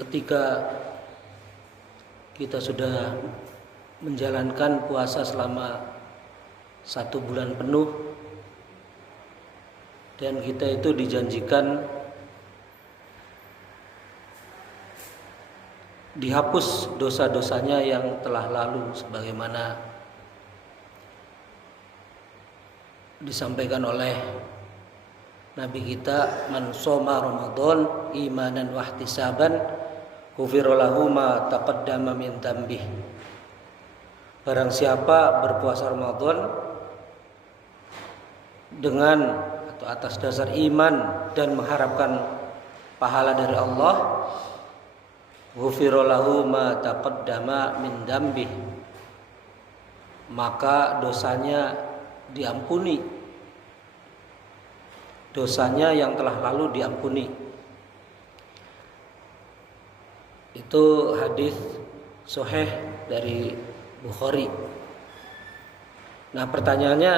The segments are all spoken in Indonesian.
ketika kita sudah menjalankan puasa selama 1 bulan penuh dan kita itu dijanjikan dihapus dosa-dosanya yang telah lalu, sebagaimana disampaikan oleh Nabi kita, man shoma Ramadan imanan wahtisaban ghufira lahu ma taqaddama min dzambih. Barang siapa berpuasa Ramadan dengan atau atas dasar iman dan mengharapkan pahala dari Allah, ghufira lahu ma taqaddama min dzambih, maka dosanya diampuni, dosanya yang telah lalu diampuni. Itu hadis sahih dari Bukhari. Nah, pertanyaannya,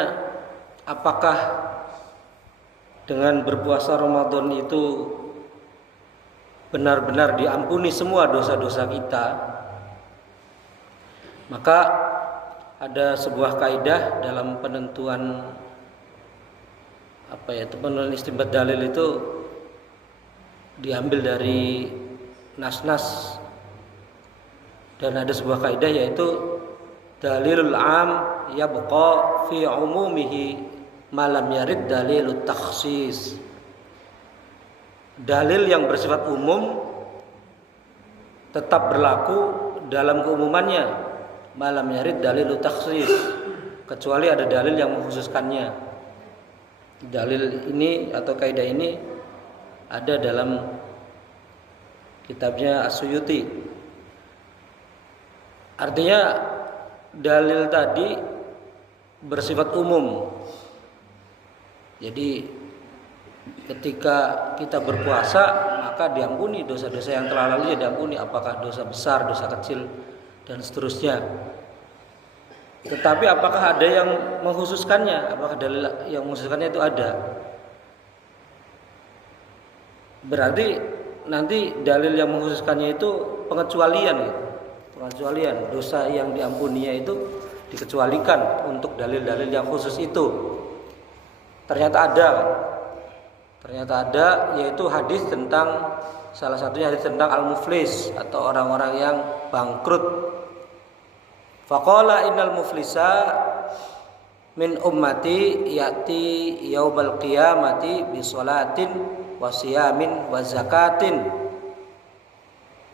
apakah dengan berpuasa Ramadan itu benar-benar diampuni semua dosa-dosa kita? Maka ada sebuah kaidah dalam penentuan penentuan istinbat dalil itu diambil dari nas-nas, dan ada sebuah kaidah yaitu dalilul am yabqa fi umumihi malam yarid dalilut takhsis. Dalil yang bersifat umum tetap berlaku dalam keumumannya, malam yarid dalilut takhsis, kecuali ada dalil yang mengkhususkannya. Dalil ini atau kaidah ini ada dalam kitabnya As-Suyuti. Artinya dalil tadi bersifat umum. Jadi ketika kita berpuasa maka diampuni dosa-dosa yang telah lalu, ya diampuni, apakah dosa besar, dosa kecil, dan seterusnya. Tetapi apakah ada yang mengkhususkannya? Apakah dalil yang mengkhususkannya itu ada? Berarti nanti dalil yang mengkhususkannya itu pengecualian, gitu. Pengecualian dosa yang diampuninya itu dikecualikan untuk dalil-dalil yang khusus itu. Ternyata ada, yaitu hadis tentang, salah satunya hadis tentang al-muflis atau orang-orang yang bangkrut. Faqala innal muflisa min ummati ya'ti yaumal qiyamati bi sholatin wa siyamin wa zakatin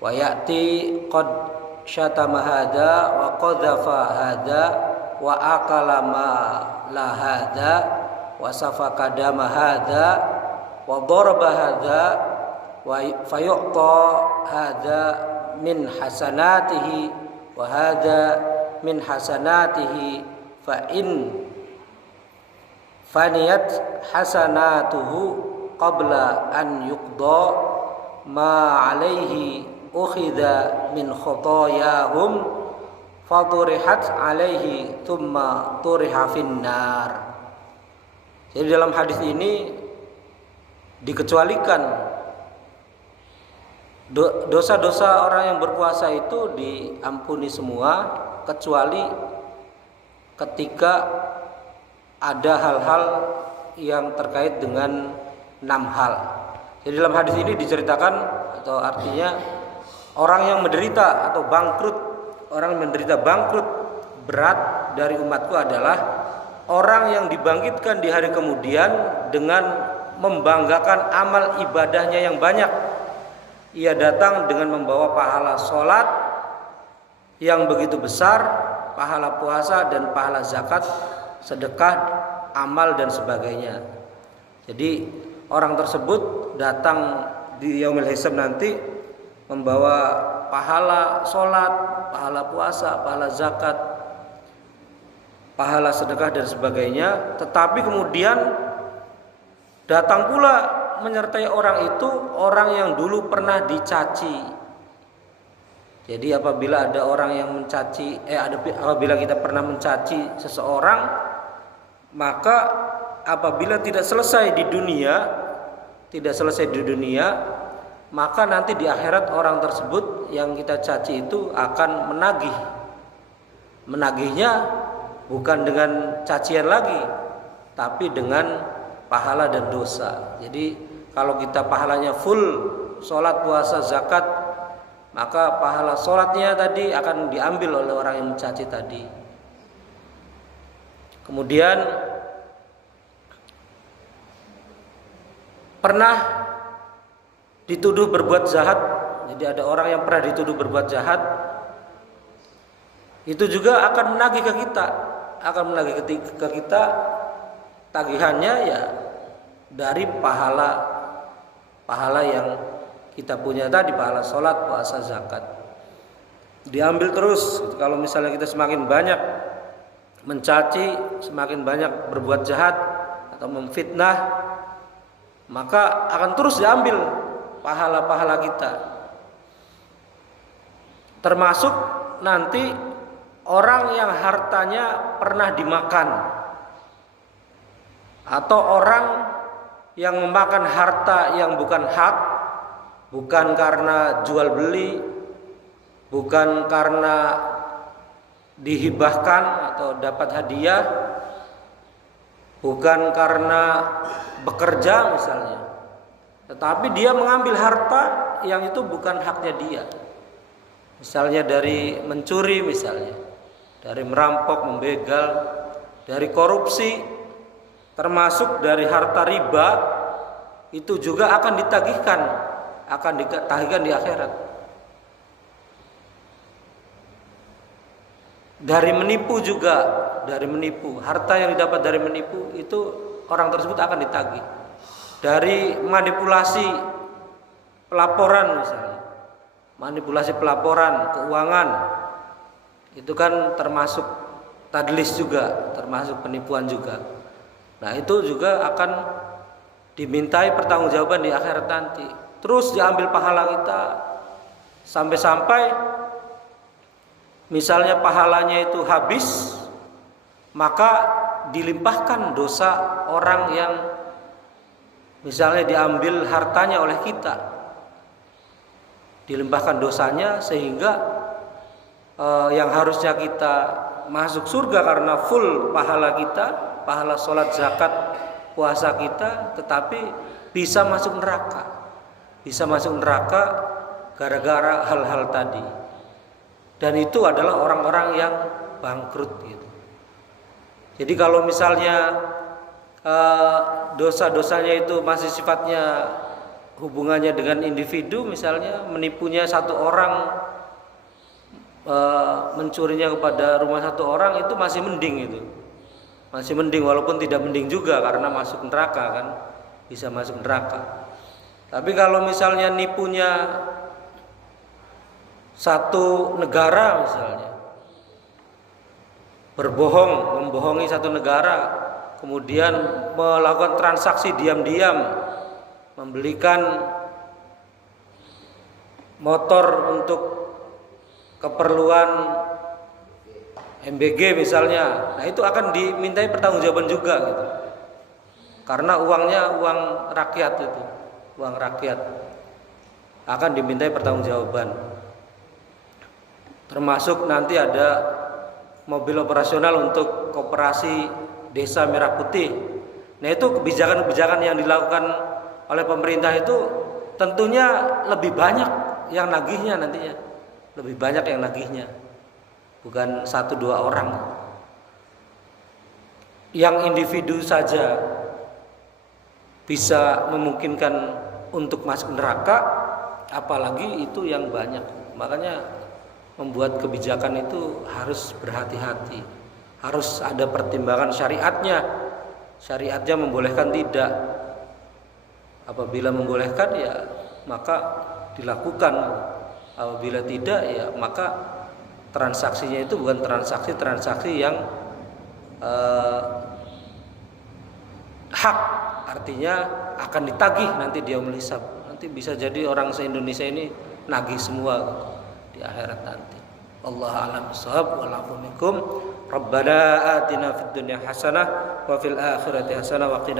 wa ya'ti qad syatama hadza wa qadhafa hadza wa akala ma la hadza wa safaka dama hadza wa daraba hadza wa fayu'ta hadza min hasanatihi wa hadza min hasanatihi fa in faniyat hasanatuhu qabla an yuqda ma alaihi ukhidha min khotoyahum fadurihat alaihi thumma turiha finnar. Jadi dalam hadis ini dikecualikan dosa-dosa orang yang berpuasa itu diampuni semua, kecuali ketika ada hal-hal yang terkait dengan 6 hal. Jadi dalam hadis ini diceritakan, atau artinya orang yang menderita atau bangkrut, orang yang menderita bangkrut berat dari umatku adalah orang yang dibangkitkan di hari kemudian dengan membanggakan amal ibadahnya yang banyak. Ia datang dengan membawa pahala sholat yang begitu besar, pahala puasa dan pahala zakat, sedekah, amal dan sebagainya. Jadi orang tersebut datang di yaumil hisab nanti membawa pahala sholat, pahala puasa, pahala zakat, pahala sedekah dan sebagainya. Tetapi kemudian datang pula menyertai orang itu orang yang dulu pernah dicaci. Jadi apabila ada orang yang mencaci, apabila kita pernah mencaci seseorang, maka apabila tidak selesai di dunia, maka nanti di akhirat orang tersebut yang kita caci itu akan menagih. Menagihnya bukan dengan cacian lagi, tapi dengan pahala dan dosa. Jadi kalau kita pahalanya full sholat, puasa, zakat, maka pahala sholatnya tadi akan diambil oleh orang yang mencaci tadi. Kemudian pernah dituduh berbuat jahat. Jadi ada orang yang pernah dituduh berbuat jahat, itu juga akan menagih ke kita, tagihannya ya dari pahala yang kita punya tadi, pahala sholat, puasa, zakat. Diambil terus. Kalau misalnya kita semakin banyak mencaci, semakin banyak berbuat jahat atau memfitnah, maka akan terus diambil pahala-pahala kita. Termasuk nanti orang yang hartanya pernah dimakan, atau orang yang memakan harta yang bukan hak, bukan karena jual beli, bukan karena dihibahkan atau dapat hadiah, bukan karena bekerja misalnya, tetapi dia mengambil harta yang itu bukan haknya dia. Misalnya dari mencuri, misalnya dari merampok, membegal, dari korupsi, termasuk dari harta riba, itu juga akan ditagihkan di akhirat. Dari menipu juga, harta yang didapat dari menipu itu orang tersebut akan ditagih. Dari manipulasi pelaporan misalnya, manipulasi pelaporan keuangan, itu kan termasuk tadlis juga, termasuk penipuan juga. Nah itu juga akan dimintai pertanggungjawaban di akhirat nanti. Terus diambil pahala kita sampai misalnya pahalanya itu habis, maka dilimpahkan dosa orang yang misalnya diambil hartanya oleh kita, dilimpahkan dosanya sehingga yang harusnya kita masuk surga karena full pahala kita, pahala sholat, zakat, puasa kita, tetapi bisa masuk neraka gara-gara hal-hal tadi. Dan itu adalah orang-orang yang bangkrut gitu. Jadi kalau misalnya dosa-dosanya itu masih sifatnya hubungannya dengan individu, misalnya menipunya satu orang, mencurinya kepada rumah satu orang, itu masih mending itu. Masih mending, walaupun tidak mending juga karena masuk neraka kan, bisa masuk neraka. Tapi kalau misalnya nipunya satu negara misalnya, membohongi satu negara, kemudian melakukan transaksi diam-diam, membelikan motor untuk keperluan MBG misalnya, nah itu akan dimintai pertanggungjawaban juga gitu. Karena uangnya uang rakyat, itu uang rakyat, akan dimintai pertanggungjawaban. Termasuk nanti ada mobil operasional untuk koperasi Desa Merah Putih. Nah itu kebijakan-kebijakan yang dilakukan oleh pemerintah itu tentunya lebih banyak yang nagihnya nantinya, lebih banyak yang nagihnya, bukan 1-2 orang. Yang individu saja bisa memungkinkan untuk masuk neraka, apalagi itu yang banyak. Makanya membuat kebijakan itu harus berhati-hati, harus ada pertimbangan syariatnya. Syariatnya membolehkan tidak. Apabila membolehkan ya maka dilakukan, apabila tidak ya maka transaksinya itu bukan transaksi yang hak, artinya akan ditagih nanti dia melisap. Nanti bisa jadi orang se-Indonesia ini nagih semua di akhirat nanti. Wallahu a'lam bishawab. Wa'alaikum. Rabbana atina fid dunya hasanah wa fil akhirati hasanah wa qina